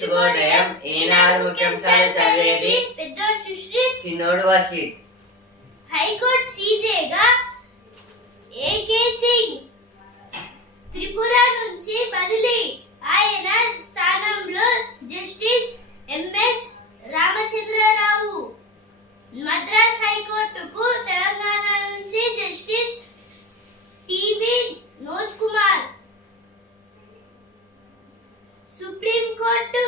శుభోదయం. ఈనాడు ముఖ్యాంశాలు చదివేది పెద్దోడు సుశ్రిత్, చిన్నోడు వర్షిత్. హైకోర్టు సీజేగా ఏకే సింగ్ త్రిపుర నుంచి బదిలీ. ఆయన స్థానంలో జస్టిస్ ఎంఎస్ రామచంద్రరావు. మద్రాస్ హైకోర్టుకు తెలంగాణ నుంచి justice TV nose Kumar. Supreme court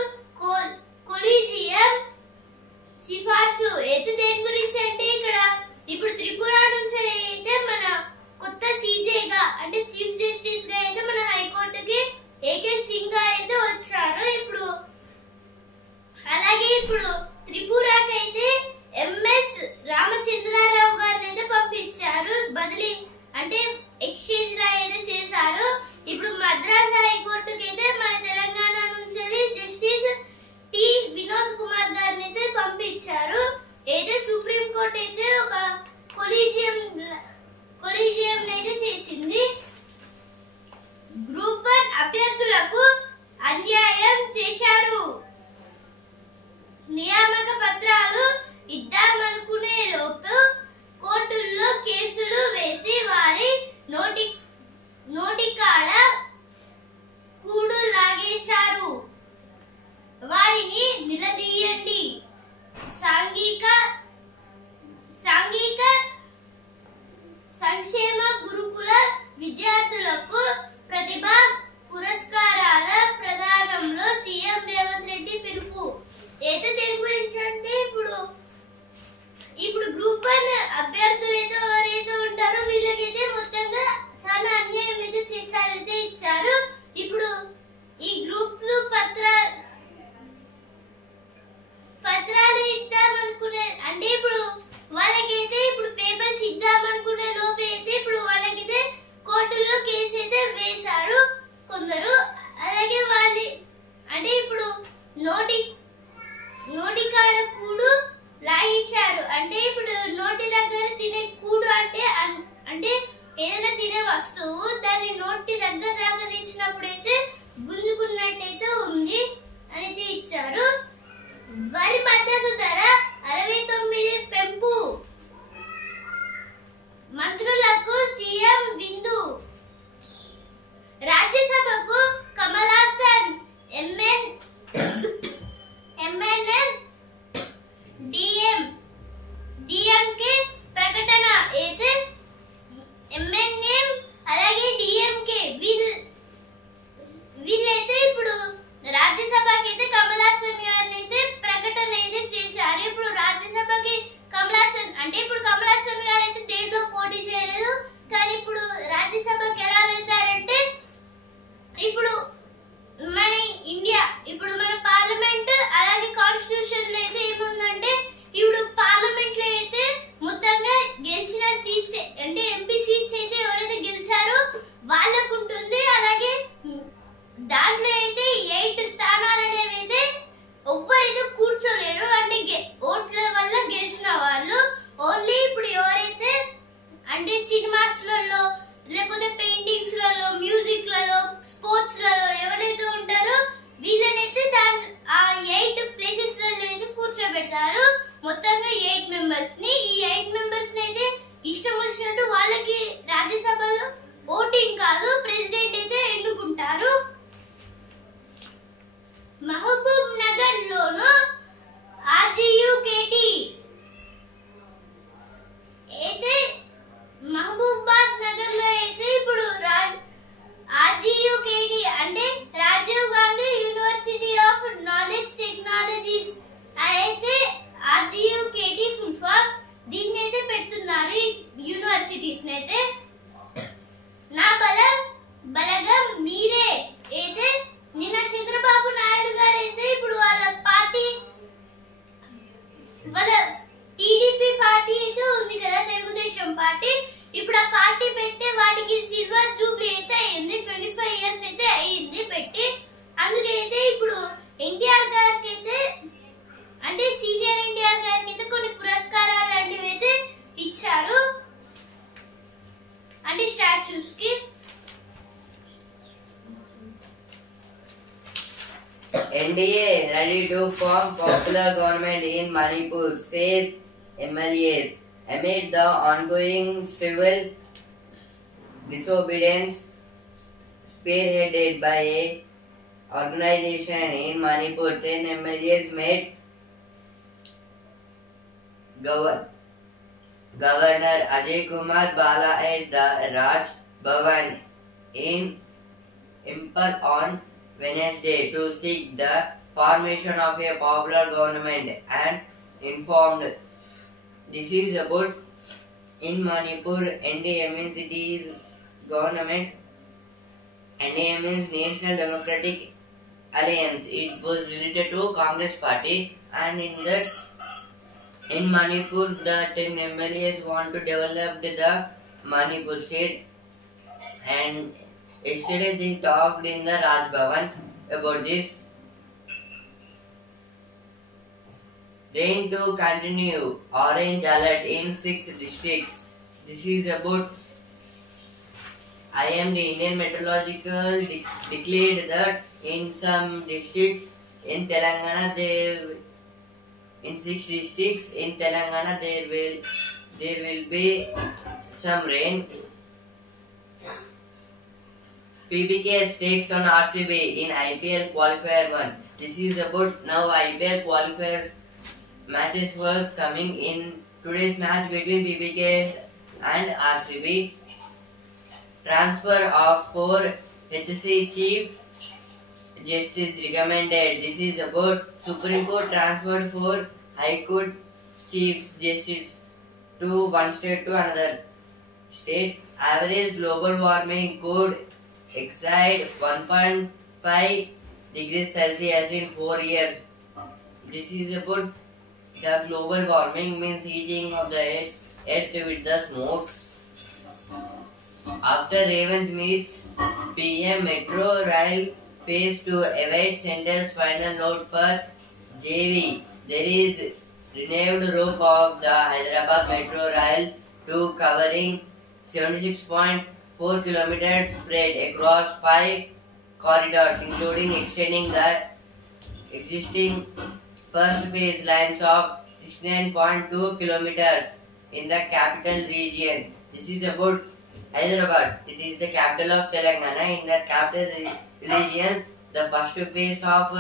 collegium సిఫార్సు. అయితే దేని గురించి అంటే ఇక్కడ ఇప్పుడు త్రిపుర నుంచి అయితే మన కొత్త సీజేగా అంటే చీఫ్ జస్టిస్ గా అయితే మన హైకోర్టుకి ఏకే సింగ్ గారు అయితే వచ్చారు. ఇప్పుడు అలాగే ఇప్పుడు త్రిపురకి అయితే ఎంఎస్ రామచంద్రరావు గారిని అయితే పంపించారు. బదిలీ అంటే ఎక్స్చేంజ్ లా అయితే చేశారు. ఇప్పుడు మద్రాస్ హైకోర్టుకి అయితే మన తెలంగాణ నుంచి జస్టిస్ టి వినోద్ కుమార్ గారిని అయితే పంపించారు. అయితే సుప్రీం కోర్టు అయితే ఒక కొలీజియం అయితే చేసింది. గ్రూప్ 1 అభ్యర్థులకు అన్యాయం చేశారు. నియామక పత్రాలు ఇద్దామనుకునే లోపు కోర్టుల్లో కేసులు వేసి వారి నోటికాడ కూడు లాగేశారు. వారిని నిలదీయండి. సాంఘిక సంక్షేమ గురుకుల విద్యార్థులకు ప్రతిభా పురస్కారాల ప్రదానంలో సీఎం రేవంత్ రెడ్డి పిలుపు. అయితే దీని గురించి అంటే ఇప్పుడు గ్రూప్ 1 అభ్యర్థులు అయితే ఎవరైతే ఉంటారో వీళ్ళకైతే మొత్తంగా చాలా అన్యాయం అయితే చేశారైతే ఇచ్చారు. ఇప్పుడు ఈ గ్రూప్లు పత్రాలు ఇద్దామనుకునే అంటే ఇప్పుడు వాళ్ళకైతే ఇప్పుడు పేపర్స్ ఇద్దామనుకునే లోపే అయితే ఇప్పుడు వాళ్ళకైతే కోర్టుల్లో కేసు అయితే వేశారు కొందరు. అలాగే వాళ్ళు అంటే ఇప్పుడు నోటికాడ కూడు లాగేశారు. అంటే ఇప్పుడు నోటి దగ్గర తినే కూడు అంటే ఏదైనా తినే వస్తువు దాన్ని నోటి దగ్గర దాకా తెచ్చినప్పుడు అయితే గుంజుకున్నట్టయితే ఉంది అనేది ఇచ్చారు. వరి మద్దతు ధర 69 పెంపు. మంత్రులకు సీఎం విందు. రాజ్యసభకు కమల్ హాసన్ ఎంఎన్ఎం డిఎంకే ప్రకటన. అయితే ఎంఎన్ఎం అలాగే డిఎంకే వీళ్ళైతే ఇప్పుడు రాజ్యసభకి అయితే కమల్ హాసన్ గారిని అయితే ప్రకటన అయితే చేశారు. ఇప్పుడు రాజ్యసభకి కమల్ హాసన్ అంటే ఇప్పుడు కమల్ హాసన్ గారు అయితే దేంట్లో పోటీ చేయలేదు. కానీ ఇప్పుడు రాజ్యసభకి ఎలా వెళ్తారంటే ఇప్పుడు మన ఇండియా ఇప్పుడు మన పార్లమెంట్ అలాగే కాన్స్టిట్యూషన్ లో అయితే ఏముందంటే ఇప్పుడు పార్లమెంట్ లో అయితే మొత్తంగా గెలిచిన సీట్స్ అంటే ఎంపీ సీట్స్ అయితే ఎవరైతే గెలిచారో వాళ్ళకు ఉంటుంది. అలాగే దాంట్లో అయితే 8 స్థానాలు అనేవి అయితే ఎవ్వరైతే కూర్చోలేరు. అంటే ఓట్ల వల్ల గెలిచిన వాళ్ళు ఓన్లీ ఇప్పుడు ఎవరైతే అంటే సినిమాస్ లలో లేకపోతే పెయింటింగ్స్ లలో మ్యూజిక్ లలో స్పోర్ట్స్ లలో ఎవరైతే ఉంటారో వీళ్ళనైతే ఆ 8 ప్లేసెస్ లలో అయితే కూర్చోబెడతారు. మొత్తంగా 8 మెంబర్స్ ని. ఈ 8 మెంబర్స్ ని అయితే ఇష్టం వచ్చినట్టు వాళ్ళకి రాజ్యసభలో ఓటింగ్ కాదు ప్రెసిడెంట్ అయితే ఎన్నుకుంటారు. మహబూబ్ నగర్ లోను ఆర్జీయూకేటీ అయితే మహబూబాద్ నగర్ లో అయితే ఇప్పుడు ఆర్జీయూకేటీ అంటే Rajiv Gandhi university of knowledge technologies అయితే ఆర్జీయూకేటీ ఫుల్ ఫామ్. దీన్ని అయితే పెడుతున్నారు ఈ యూనివర్సిటీస్ అయితే. నా బలం బలగం మీరే NDA ready to form popular government in Manipur, says MLAs. Amid the ongoing civil disobedience spearheaded by a organization in Manipur, 10 MLAs met Governor Ajay Kumar Bala at the Raj Bhavan in Imphal on Wednesday to seek the formation of a popular government and informed. This is about in Manipur. NDA means it is government. NDA means National Democratic Alliance. It was related to Congress party, and in Manipur the 10 MLAs want to develop the Manipur state, and yesterday they talked in the Raj Bhavan about this. Rain to continue. Orange alert in 6 districts. This is about IMD, Indian Meteorological declared that in some districts in Telangana in 6 districts in Telangana there will be some rain. PBK stakes on RCB in IPL qualifier 1. This is about now IPL qualifiers matches was coming in today's match between PBK and RCB. Transfer of 4 HC Chief Justice recommended. This is about Supreme Court transferred 4 High Court Chief Justice to one state to another state. Average global warming could exceed 1.5 degrees Celsius in 4 years. This is about the global warming means heating of the earth with the smokes. After Ravens meets PM Metro Rail Phase 2 awaits Centre's final note for JV. There is renewed rope of the Hyderabad Metro Rail 2 covering 76.4 kilometers spread across 5 corridors, including extending the existing first phase lines of 69.2 kilometers in the capital region. This is about Hyderabad. It is the capital of Telangana. In that capital region, the first phase of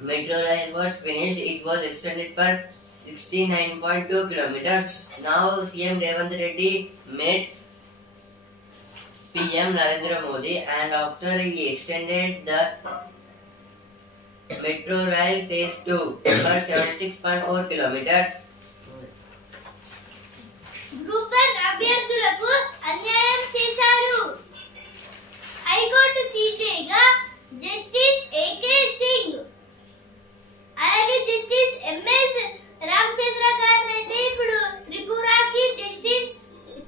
metro rail was finished. It was extended for 69.2 kilometers. Now CM Revanth Reddy met PM Narendra Modi, and after he extended the metro rail phase 2 for 76.4 kilometers. Group 1 అభ్యర్థులకు అన్యాయం చేశారు. High court సీజేగా justice AK Singh, అలాగే justice MS Ramachandra గారిని అయితే ఇప్పుడు త్రిపురకి, justice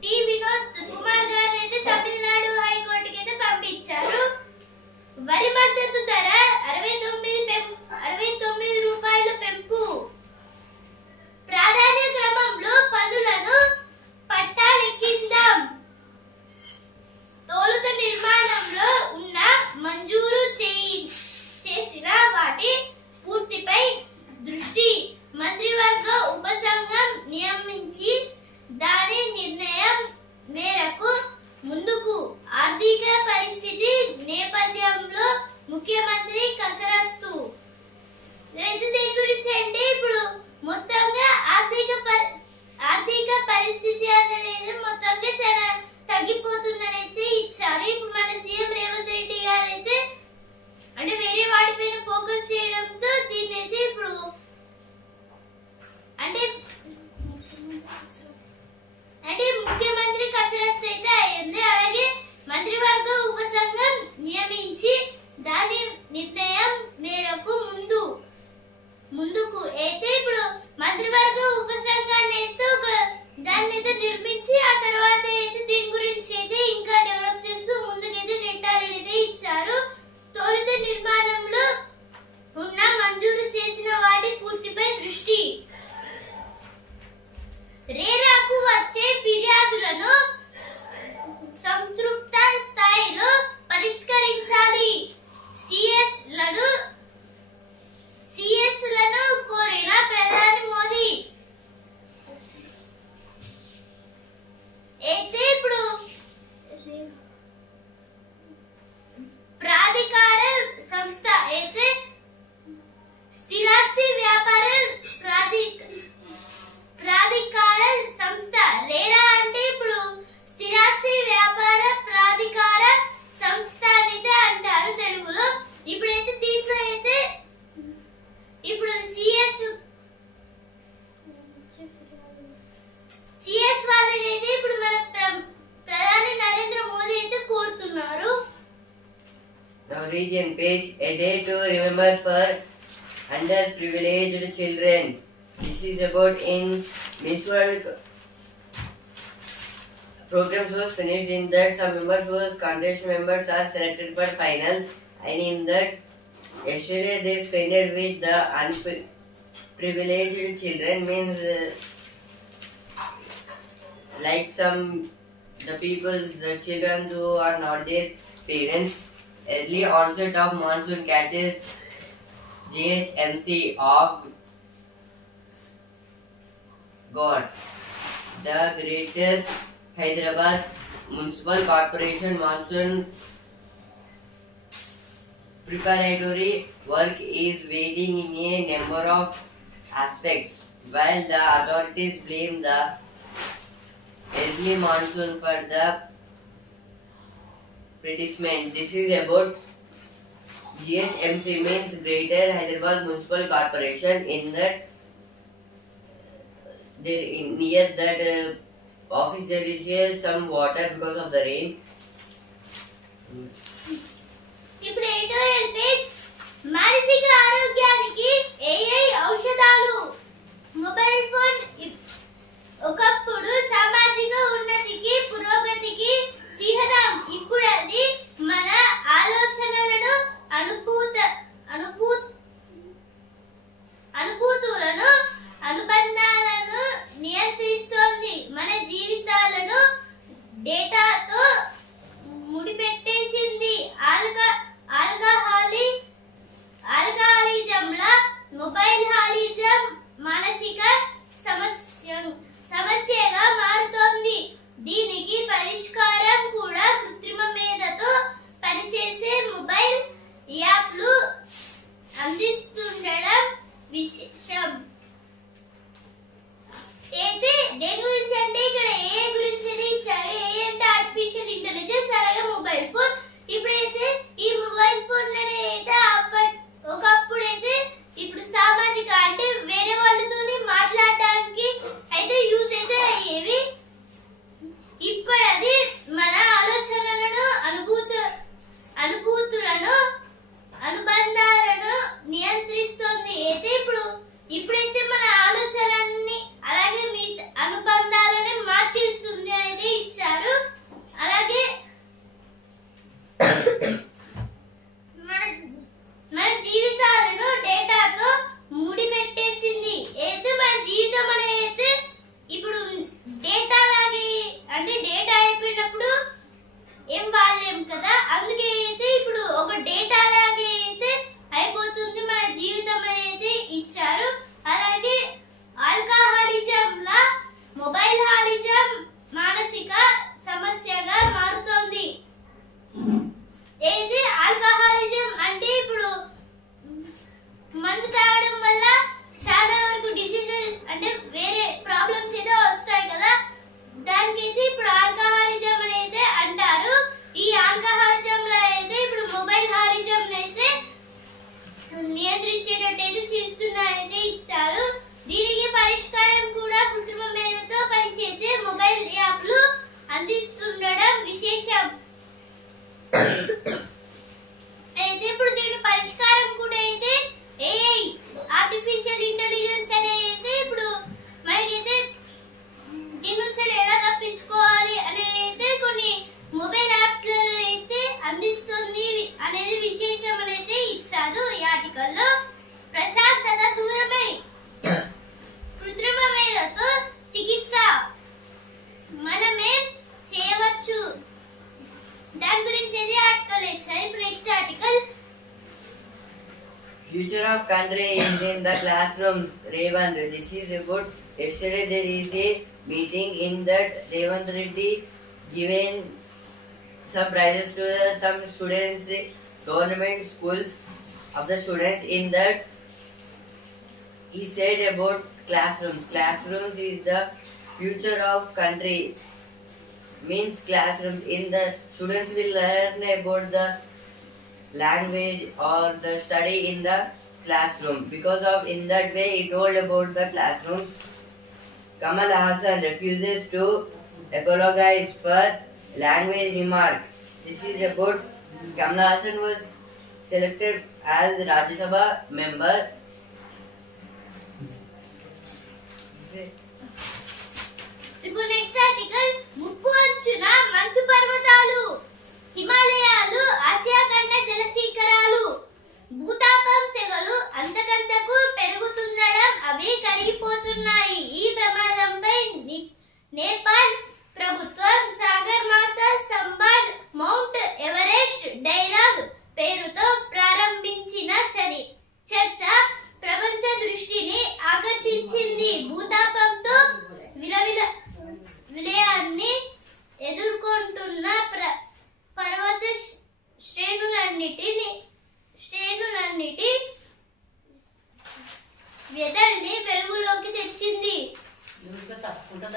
T Vinod Kumar గారిని అయితే తమిళనాడు హైకోర్టుకి అయితే పంపించారు. వరి మద్దతు ధర 69 రూపాయల పెంపు. ప్రాధాన్య క్రమంలో పన్నులను పట్టాలెక్కిందాం. తోలుత నిర్మాణంలో ఉన్న మంజూరు చేసిన వాటి పూర్తిపై దృష్టి. మంత్రివర్గ ఉపసంఘం నియమించి దాని నిర్ణయం మేరకు ముందుకు. ఆర్థిక పరిస్థితి నేపథ్యంలో ముఖ్యమంత్రి కసరత్తు. దీని గురించి అంటే ఇప్పుడు మొత్తంగా ఆర్థిక పరిస్థితి అనేది మొత్తంగా చాలా తగ్గిపోతుందని అయితే ఇచ్చారు. ఇప్పుడు మన సీఎం రేవంత్ రెడ్డి గారు అయితే అంటే వేరే వాటిపైన ఫోకస్ చేయడంతో దీన్ని అయితే ఇప్పుడు అంటే ముఖ్యమంత్రి కసరత్తు అయితే అయింది. అలాగే మంత్రివర్గ ఉపసంఘం నియమించి దాని నిర్ణయం మేరకు ముందుకు అయితే ఇప్పుడు మంత్రివర్గ ఉపసంఘాన్ని అయితే దాన్ని అయితే నిర్మించి ఆ తర్వాత అయితే దీని గురించి అయితే ఇంకా డెవలప్ చేస్తూ ముందుకైతే నెట్టాలని అయితే ఇచ్చారు. తొలుత నిర్మాణంలో ఉన్న మంజూరు చేసిన వాటి పూర్తిపై దృష్టి. రేరాకు వచ్చే ఫిర్యాదులను సంతృప్త స్థాయిలో పరిష్కరించాలి. సిఎస్ లను a day to remember for underprivileged children. This is about in Miss World programs was finished. In that some members was contest members are selected for finals, and in that yesterday they spent it with the unprivileged children, means like the children who are not their parents. Early onset of monsoon catches GHMC of God. The Greater Hyderabad Municipal Corporation monsoon preparatory work is waiting in a number of aspects, while the authorities blame the early monsoon for the predicament. This is about GHMC, means Greater Hyderabad Municipal Corporation. In that near that office there is some water because of the rain. ఇప్పుడు editorial page మానసిక ఆరోగ్యానికి AI ఔషధాలు. Mobile phone ఒకప్పుడు సామాజిక ఉన్నతికి పురోగతికి చిహ్నం. ఇప్పుడు అది మన ఆలోచనలను అనుభూతులను అనుబంధాలను నియంత్రిస్తోంది. మన జీవితాలను డేటాతో ముడిపెట్టేసింది. ఆల్కహాలిజంలా మొబైల్ హాలిజం మానసిక సమస్యగా మారుతోంది. దీనికి పరిష్కారం కూడా కృత్రిమ మేధతో పనిచేసే మొబైల్ యాప్లు అందిస్తుండడం విశేషం. అయితే దేని గురించి అంటే ఇక్కడ ఏ గురించి ఇచ్చారు. ఏ అంటే ఆర్టిఫిషియల్ ఇంటెలిజెన్స్, అలాగే మొబైల్ ఫోన్. ఇప్పుడైతే ఈ మొబైల్ ఫోన్లనే అయితే ఒకప్పుడైతే ఇప్పుడు సామాజిక అంటే వేరే వాళ్ళతోని మాట్లాడడానికి అయితే యూజ్ అయితే అయ్యేవి. ఇప్పుడు అది మన ఆలోచనలను అనుభూతులను అనుబంధాలను నియంత్రిస్తుంది. అయితే ఇప్పుడైతే మన ఆలోచనల్ని అలాగే మీ అనుబంధాలని మార్చేస్తుంది అనేది ఇచ్చారు. అలాగే మన జీవితాలను డేటాతో ముడిపెట్టేసింది. అయితే మన జీవితం అనేది ఇప్పుడు డేటా లాగే అంటే డేటా అయిపోయినప్పుడు ఏం వాడలేం కదా, అందుకే అయితే ఇప్పుడు ఒక డేటా లాగే అయితే అయిపోతుంది మన జీవితం అయితే ఇచ్చారు. అలాగే ఆల్కహాలిజంలా మొబైల్ హాలిజం మానసిక సమస్యగా మారుతోంది. అయితే ఆల్కహాలిజం అంటే ఇప్పుడు మందు తాగడం వల్ల చాలా వరకు డిసీజెస్ అంటే వేరే ప్రాబ్లమ్స్ ఏదో వస్తాయి కదా, దానికైతే ఇప్పుడు ఆల్కహాలిజం అనేది అంటారు. ఈ ఆల్కహాలిజంలో అయితే ఇప్పుడు మొబైల్ హాలిజం అయితే నియంత్రించేటట్టయితే చేస్తున్నారైతే ఇచ్చారు. దీనికి పరిష్కారం కూడా కృత్రిమ మేధతో పనిచేసే మొబైల్ యాప్లు అందిస్తుండడం విశేషం. అయితే ఇప్పుడు దీని పరిష్కారం కూడా అయితే ఏఐ ఆర్టిఫిషియల్ ఇంటెలిజెన్స్ అనేది ఇప్పుడు మనకైతే దీని నుంచి ఎలా తప్పించుకోవాలి అనేది అయితే కొన్ని మొబైల్ యాప్స్ అయితే అందిస్తుంది అనేది విశేషం అనేది ఇచ్చారు ఈ ఆర్టికల్లో. ప్రశాంతత దూరమై కృత్రిమ మేధతో చికిత్స మనమే చేయవచ్చు. దాని గురించి ఇది ఆర్టికల్ ఇచ్చారు. ఇప్పుడు next article Future of country is in the classrooms. Revant, this is about yesterday there is a meeting in that Revant Reddy given some prizes to some students, government schools of the students. In that he said about classrooms. Classrooms is the future of country. Means classrooms in the students will learn about the language or the study in the classroom. Because of in that way he told about the classrooms. Kamal Hassan refuses to apologize for language remark. This is about Kamal Hassan was selected as Rajya Sabha member. ఇప్పుడు next article ముప్పు అంచున మంచు పర్వతాలు హిమాలయాలు Asia ఖండ జల శిఖరాలు భూతాపం సెగలు అంతకంతకు పెరుగుతుండడం అవి కరిగిపోతున్నాయి. ఈ ప్రమాదంపై నేపాల్ ప్రభుత్వం సాగర్ మాత సంవాద్ మౌంట్ ఎవరెస్ట్ డైలాగ్ పేరుతో ప్రారంభించిన చర్చ ప్రపంచ దృష్టిని ఆకర్షించింది. భూతాపంతో విలయాన్ని ఎదుర్కొంటున్న పర్వత శ్రేణులన్నిటి వ్యధల్ని వెలుగులోకి తెచ్చింది. తట్టుకుంటా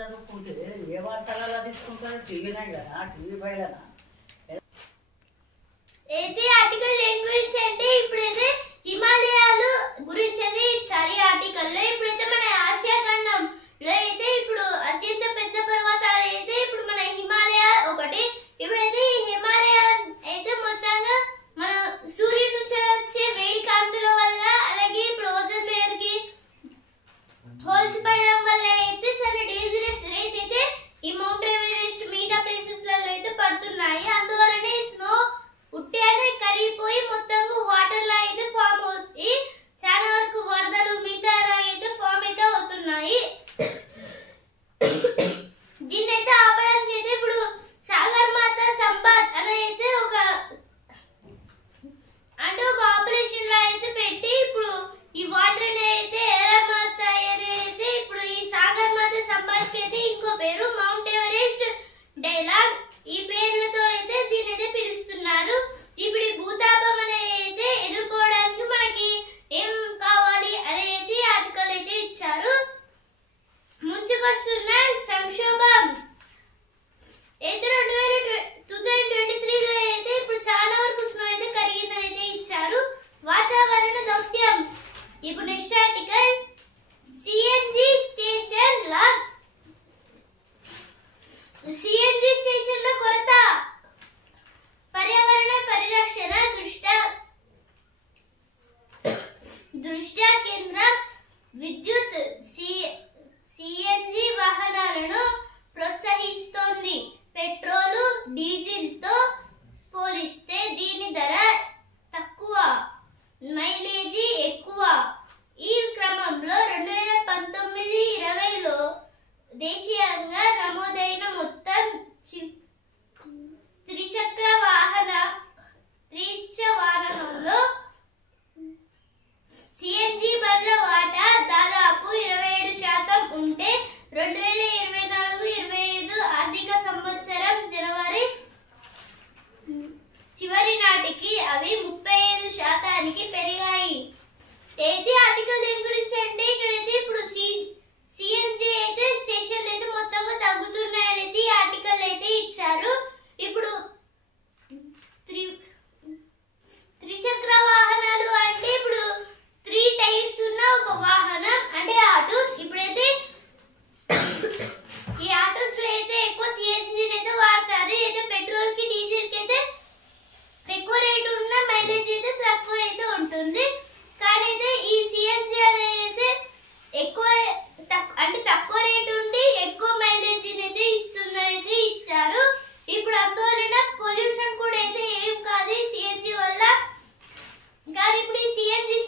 చదువుకుంటే ఏ వార్తలలో తీసుకుంటారో టీవీనే కదా, టీవీ పైన. అయితే ఆర్టికల్ దేని గురించి అంటే ఇప్పుడైతే హిమాలయాలు గురించి అయితే ఇచ్చారు ఈ ఆర్టికల్లో. ఇప్పుడైతే మన ఆసియా ఖండంలో అయితే ఇప్పుడు అత్యంత పెద్ద పర్వతాలు అయితే ఇప్పుడు మన హిమాలయ ఒకటి. ఇప్పుడైతే ఈ హిమాలయ అయితే మొత్తంగా మన సూర్యుడి నుంచి వచ్చే వేడి కాంతుల వల్ల అలాగే ఇప్పుడు ఓజోన్ లేయర్ కి హోల్స్ పడడం వల్ల అయితే చాలా డేంజరస్ రేస్ అయితే ఈ మౌంట్ ఎవరెస్ట్ మిగతా ప్లేసెస్ లలో అయితే పడుతున్నాయి. అందువల్లనే స్నో ఉట్టిగానే కరిగిపోయి మొత్తంగా వాటర్ లా అయితే ఫామ్ అవుతుంది. చాలా వరకు వరదలు మిగతా అయితే ఫామ్ అయితే అవుతున్నాయి. దీన్ని అయితే ఆపడానికి అయితే ఇప్పుడు సాగర్ మాత సంవాద్ అనే అయితే ఒక ఆపరేషన్ లా అయితే పెట్టి ఇప్పుడు ఈ వాటర్ అయితే ఎలా మారుతాయి అని అయితే ఇప్పుడు ఈ సాగర్ మాత సంవాద్ కి అయితే ఇంకో పేరు మౌంట్ ఎవరెస్ట్ డైలాగ్ ఈ పేర్లతో అయితే దీని అయితే పిలుస్తున్నారు. ఇప్పుడు ఈ భూతాపం అనేది ఎదుర్కోవడానికి మనకి ఏం కావాలి అనేది ఆర్టికల్ అయితే ఇచ్చారు. ముంచుకొస్తున్న సంక్షోభం అయితే 2023లో అయితే ఇప్పుడు చాలా వరకు స్నో అయితే కరిగిందని అయితే ఇచ్చారు. వాతావరణ దౌత్యం. ఇప్పుడు నెక్స్ట్ ఆర్టికల్ సిఎన్జి స్టేషన్ లో కొరత పర్యావరణ పరిరక్షణ దృష్ట్యా కేంద్రం విద్యుత్ సిఎన్జి వాహనాలను ప్రోత్సహిస్తోంది. పెట్రోలు డీజిల్ తో పోలిస్తే దీని ధర తక్కువ, మైలేజీ ఎక్కువ. ఈ క్రమంలో 2019-20లో దేశీయంగా నమోదైన మొత్తం త్రిచక్ర వాహనంలో సిఎన్జి బండ్ల వాటా దాదాపు 27% ఉంటే 2024-25 ఆర్థిక సంవత్సరం జనవరి చివరి నాటికి అవి 35% పెరిగాయి. అయితే ఆర్టికల్ దేని గురించి అంటే ఇక్కడైతే ఇప్పుడు సిఎన్జి అయితే స్టేషన్ అయితే మొత్తంగా తగ్గుతున్నాయని అయితే ఈ ఆర్టికల్ అయితే ఇచ్చారు. ఇప్పుడు త్రిచక్ర వాహనాలు అంటే ఇప్పుడు 3 టైర్స్ ఉన్న ఒక వాహనం అంటే ఆటోస్. ఇప్పుడైతే ఈ ఆటోస్ లో అయితే ఎక్కువ సిఎన్జి అయితే వాడతారు. అయితే పెట్రోల్ కి డీజిల్ కి అయితే ఎక్కువ రేటు ఉన్న మైలేజ్ అయితే తక్కువ అయితే ఉంటుంది. కానీ అయితే ఈ సిఎన్జి అనేది ఎక్కువ అంటే తక్కువ రేటు ఉండి ఎక్కువ మైలేజ్ అయితే ఇస్తుందనేది ఇచ్చారు. ఇప్పుడు అందువలన పొల్యూషన్ కూడా అయితే ఏం కాదు ఈ సిఎన్జి వల్ల. కానీ ఇప్పుడు ఈ సిఎన్జి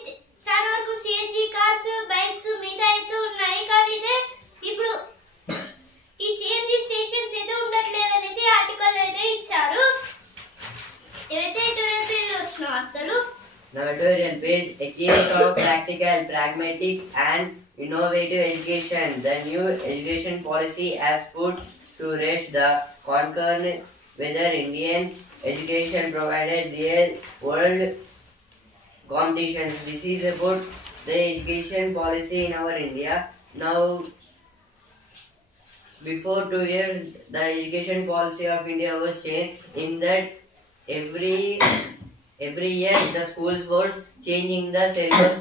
చాలా వరకు సిఎన్జి కార్స్ బైక్స్ మీద అయితే ఉన్నాయి. కానీ ఇదే ఇప్పుడు ఈ సిఎన్జి స్టేషన్స్ అయితే ఉండట్లేదు అనేది ఆర్టికల్ అయితే ఇచ్చారు. ఇవైతే ఎటువంటి వచ్చిన వార్తలు. Now editorial page, a case of practical, pragmatic and innovative education. The new education policy has put to rest the concern whether Indian education provided real world competitions. This is about the education policy in our India. Now, before 2 years, the education policy of India was changed in that every year the schools was changing the syllabus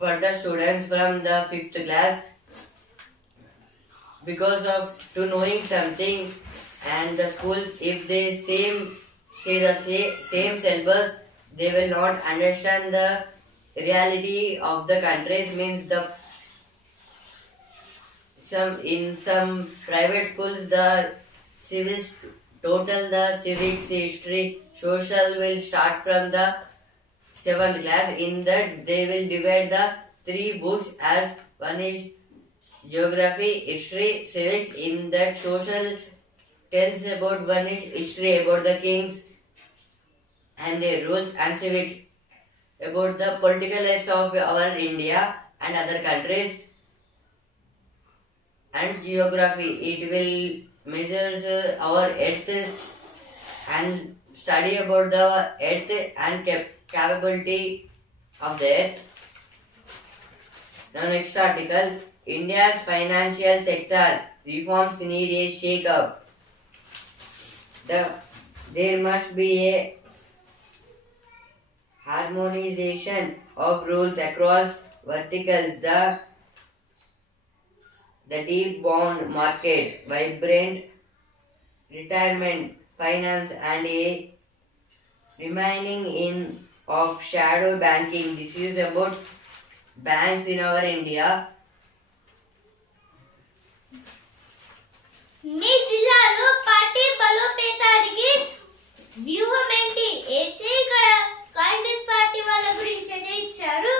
for the students from the 5th class because of to knowing something, and the schools, if they same say the same syllabus, they will not understand the reality of the countries. Means in some private schools the civics total the civics, history, social will start from the 7th class. In that they will divide the 3 books as one is geography, history, civics. In that social tells about one is history about the kings and their rules, and civics about the political lives of our India and other countries, and geography it will measures our earth and study about the earth and capability of the earth. Now next article, India's financial sector reforms need a shake-up. There must be a harmonization of rules across verticals. The deep bond market, vibrant retirement finance, and a remaining in of shadow banking. This is about banks in our India. మీ జిల్లాలో party బలోపేతానికి వ్యూహం ఏంటి? అయితే ఇక్కడ Congress party వాళ్ళ గురించి అయితే ఇచ్చారు.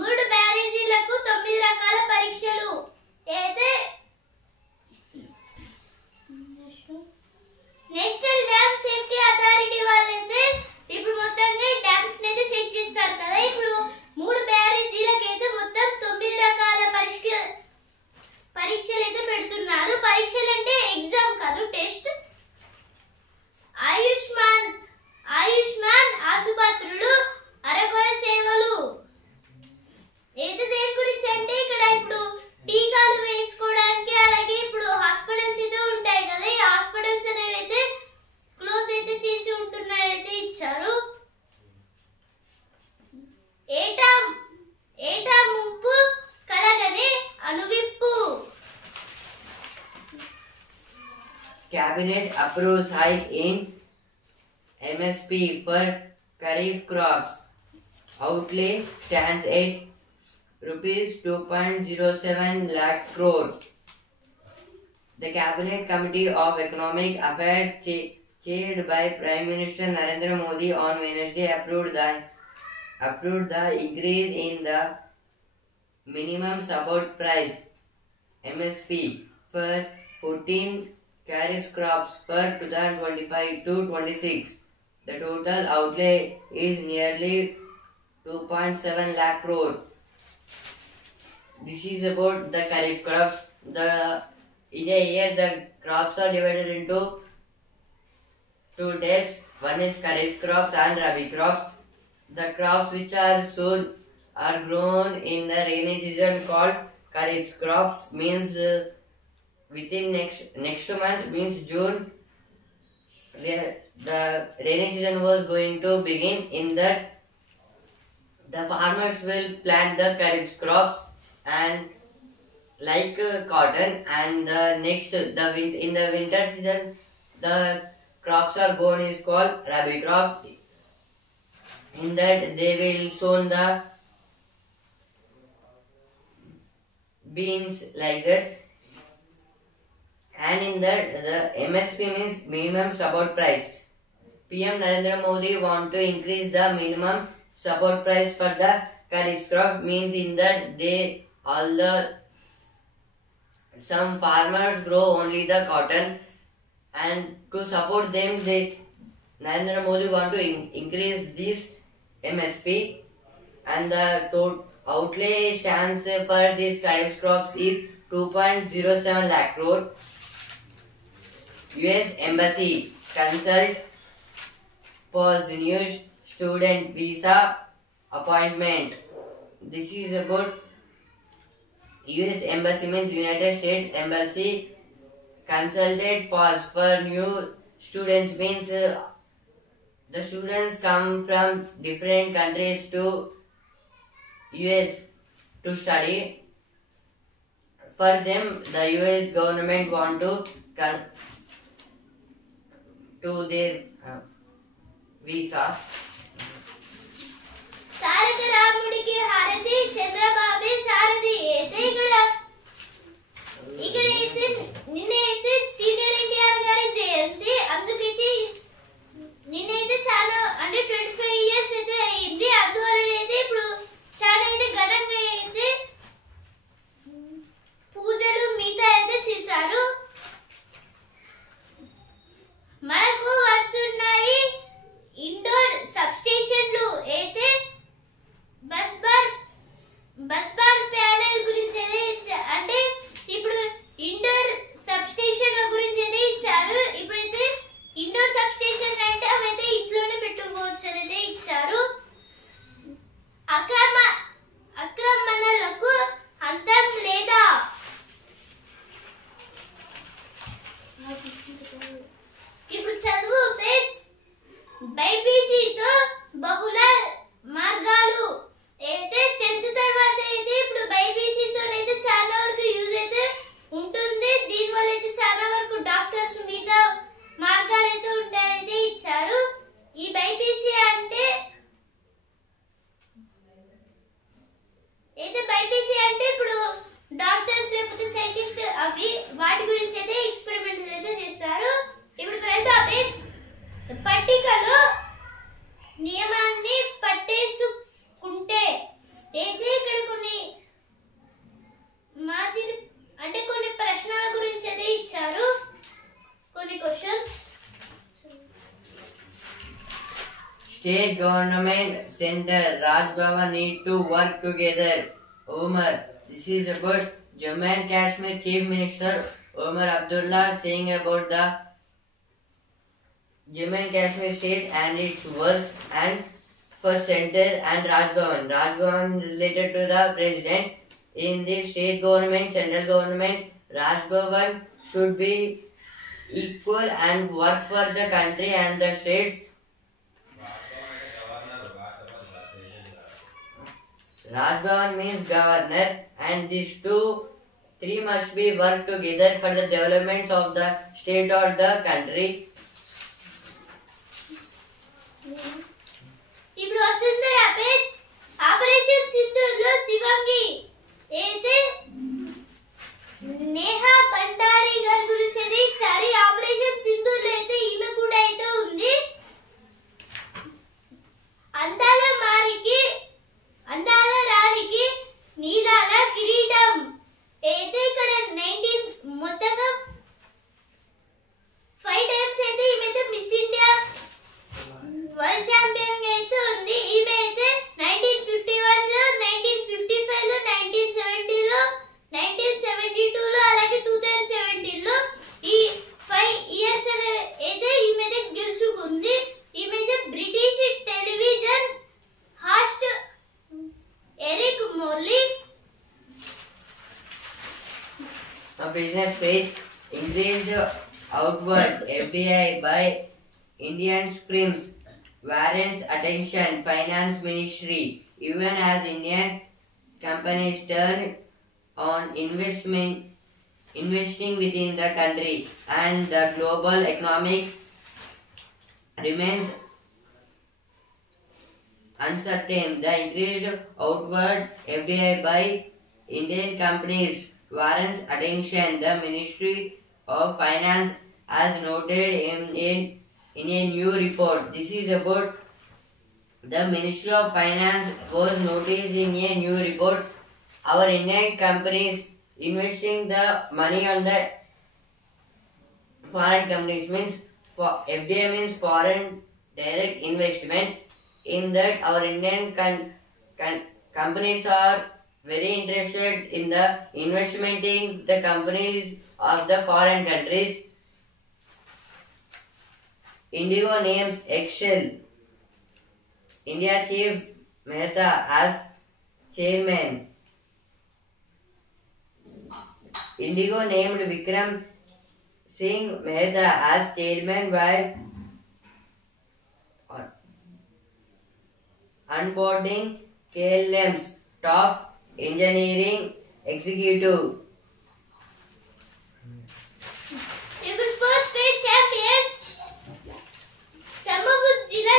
3 బ్యారేజీలకు 9 రకాల పరీక్షలు. అయితే నేషనల్ డ్యామ్ సేఫ్టీ అథారిటీ వాళ్ళైతే ఇప్పుడు మొత్తంగా డ్యామ్స్ అయితే చెక్ చేస్తారు కదా. ఇప్పుడు 3 బ్యారేజీలకు అయితే మొత్తం 9 రకాల పరీక్షలు అయితే పెడుతున్నారు. పరీక్షలు అంటే ఎగ్జామ్ కాదు, టెస్ట్. ఆయుష్మాన్ ఆసుపత్రులు, అరకొర సేవలు. అయితే దేని గురించి అంటే ఇక్కడ ఇప్పుడు టీకాలు వేసుకోవడానికి, అలాగే ఇప్పుడు హాస్పిటల్స్ అయితే ఉంటాయి కదా, ఈ హాస్పిటల్స్ అనేవి అయితే క్లోజ్ అయితే చేసి ఉంటున్నాయైతే ఇచ్చారు. ఏటా ముంపు కలగనే అనువిప్పు. Cabinet approves hike in MSP for Kharif crops. Outlay stands at rupees 2.07 lakh crore. The Cabinet Committee of Economic Affairs chaired by Prime Minister Narendra Modi on Wednesday approved the increase in the minimum support price MSP for 14 Kharif crops for 2025-26. The total outlay is nearly 2.7 lakh crore. This is about the Kharif crops. In a year, the crops are divided into 2 types. One is Kharif crops and Rabi crops. The crops which are sown are grown in the rainy season called Kharif crops. Means within next month, means June, where the rainy season was going to begin. In that, the farmers will plant the Kharif crops and like cotton, and in the winter season the crops are grown is called Rabi crops. In that they will sow the beans like that. And in that, the MSP means minimum support price. PM Narendra Modi want to increase the minimum support price for the Kharif crop. Means in that some farmers grow only the cotton, and to support them, Narendra Modi want to increase this MSP, and the outlay stands for these Kharif crops is 2.07 lakh crore. US Embassy consult pause new student visa appointment. This is about US Embassy means United States Embassy consulted pause for new students. Means the students come from different countries to US to study. For them, the US government want to visa. తారక రాముడికి హారతి చంద్రబాబే సారథి. అయితే ఇక్కడ అయితే నిన్నైతే senior NTR గారి జయంతి. అందుకైతే నిన్నైతే చాలా అంటే 25 ఇయర్స్ అయితే అయింది. అందువలన అయితే ఇప్పుడు చాలా అయితే ఘనంగా అయితే పూజలు మిగతా అయితే చేశారు. మనకు వస్తున్నాయి ఇండోర్ సబ్ స్టేషన్లు. అయితే బస్ బార్ ప్యానెల్ గురించి అయితే అంటే ఇప్పుడు ఇండోర్ సబ్ స్టేషన్ల గురించి అయితే ఇచ్చారు. ఇప్పుడైతే ఇండోర్ సబ్ స్టేషన్ అంటే అవైతే ఇంట్లోనే పెట్టుకోవచ్చు అనేది ఇచ్చారు. అక్రమణలకు అంతం లేదా? ఇప్పుడు చదువు పేజ్. బైపీసీతో బహుళ మార్గాలు. అయితే 10th తర్వాత అయితే ఇప్పుడు బైపీసీతో అయితే చాలా వరకు యూజ్ అయితే ఉంటుంది. దీనివల్ల అయితే చాలా వరకు డాక్టర్స్ మీద మార్గాలు అయితే ఉంటాయైతే ఇచ్చారు. ఈ బైపీసీ అంటే ఇప్పుడు డాక్టర్స్ లేకపోతే సైంటిస్ట్ అవి వాటి గురించి అయితే ఎక్స్పెరిమెంట్స్ అయితే చేస్తారు. ఇప్పుడు ప్రతి పేజ్ పట్టికలో నియమాన్ని పట్టేసుకుంటే అయితే ఇక్కడ కొన్ని మాదిరి అంటే కొన్ని ప్రశ్నల గురించి అయితే ఇచ్చారు. కొన్ని questions. State government center Raj Bhavan need to work together. Omar. This is about Jammu and Kashmir Chief Minister Omar Abdullah saying about the Jammu and Kashmir state and its works and for center and Raj Bhavan. Raj Bhavan related to the president. In the state government, central government, Raj Bhavan should be equal and work for the country and the states. Raj Bhavan means governor, and these 3 must be work together for the development of the state or the country. ఇప్పుడు వస్తుంది ఆ page. Operation సింధూర్లో శివంగి అయితే నేహా భండారి గారి గురించి అయితే ఇచ్చారు. Operation సింధూర్లో అయితే ఈమె కూడా అయితే ఉంది. అందాల రాణికి నీరాల కిరీటం. అయితే ఇక్కడ 19 మొత్తంగా 5 టైమ్స్ అయితే ఈమె అయితే మిస్ ఇండియా వరల్డ్ ఛాంపియన్ అయితే ఉంది. ఈమె అయితే 1951లో, 1955లో, 1970లో, 1972లో అలాగే 2017లో ఈ 5 ఇయర్స్ అయితే ఈమె అయితే గెలుచుకుంది. ఈమె అయితే British television host Eric Morley. A business page. Increased outward FDI by Indian firms warrants attention. Finance Ministry. Even as Indian companies turn on investing within the country and the global economic remains uncertain, the increased outward FDI by Indian companies warrants attention. The Ministry of Finance has noted in a new report. This is about the Ministry of Finance was noticing a new report. Our Indian companies investing the money on the foreign companies means for FDI means foreign direct investment. In that our Indian companies are very interested in the investment in the companies of the foreign countries. Indigo names Excel India Chief Mehta as chairman. Indigo named Vikram Singh Mehta as chairman while onboarding KLM's top engineering executive. ఇప్పుడు sports page champions. సమబుద్ జిల్లా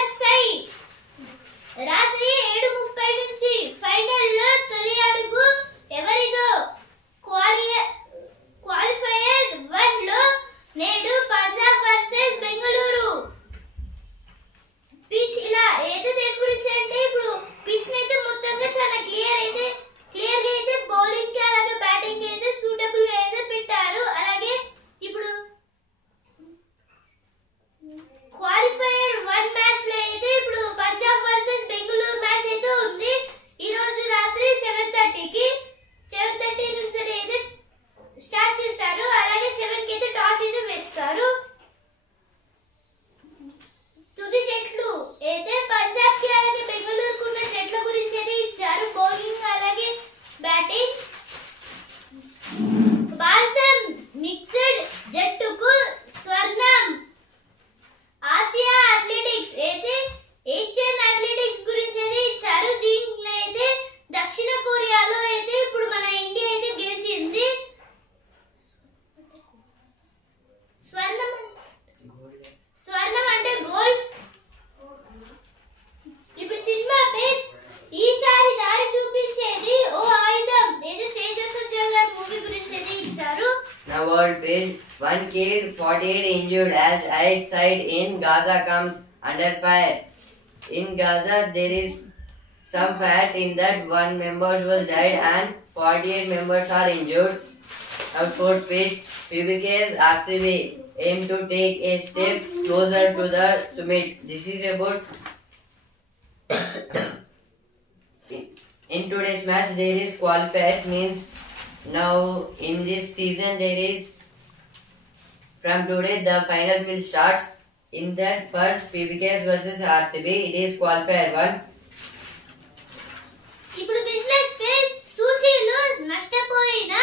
page. One killed, 48 injured as right side in Gaza comes under fire. In Gaza, there is some fires in that one member was died and 48 members are injured. Now sports page. PBK's RCB aim to take a step closer to the summit. This is about in today's match there is qualifiers, means now in this season there is from today the finals will start. In that first PBK's versus RCB, it is qualifier 1. ఇప్పుడు business page సూచీలు నష్టపోయిన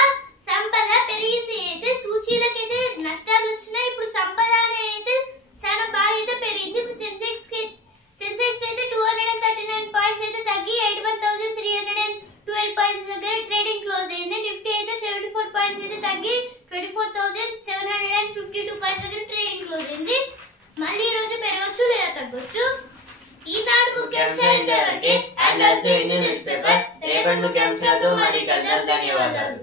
సంపద పెరిగింది. అయితే సూచీలకైతే నష్టాలు వచ్చినాయి. ఇప్పుడు సంపద అనేది చాలా బాగా అయితే పెరిగింది. ఇప్పుడు సెన్సెక్స్ అయితే 239 పాయింట్స్ అయితే తగ్గి 81,312 పాయింట్స్ దగ్గర ట్రేడింగ్ క్లోజ్ అయింది. నిఫ్టీ అయితే 74 పాయింట్స్ అయితే తగ్గి 24,752 పాయింట్స్ దగ్గర ట్రేడింగ్ క్లోజ్ అయింది. మళ్ళీ ఈ రోజు పెరగొచ్చు లేదా తగ్గొచ్చు. ఈనాడు ముఖ్యాంశాలు ఇంతవరకే. And also in news paper. రేపటి ముఖ్యాంశాలతో మళ్ళీ కలుద్దాం. ధన్యవాదాలు.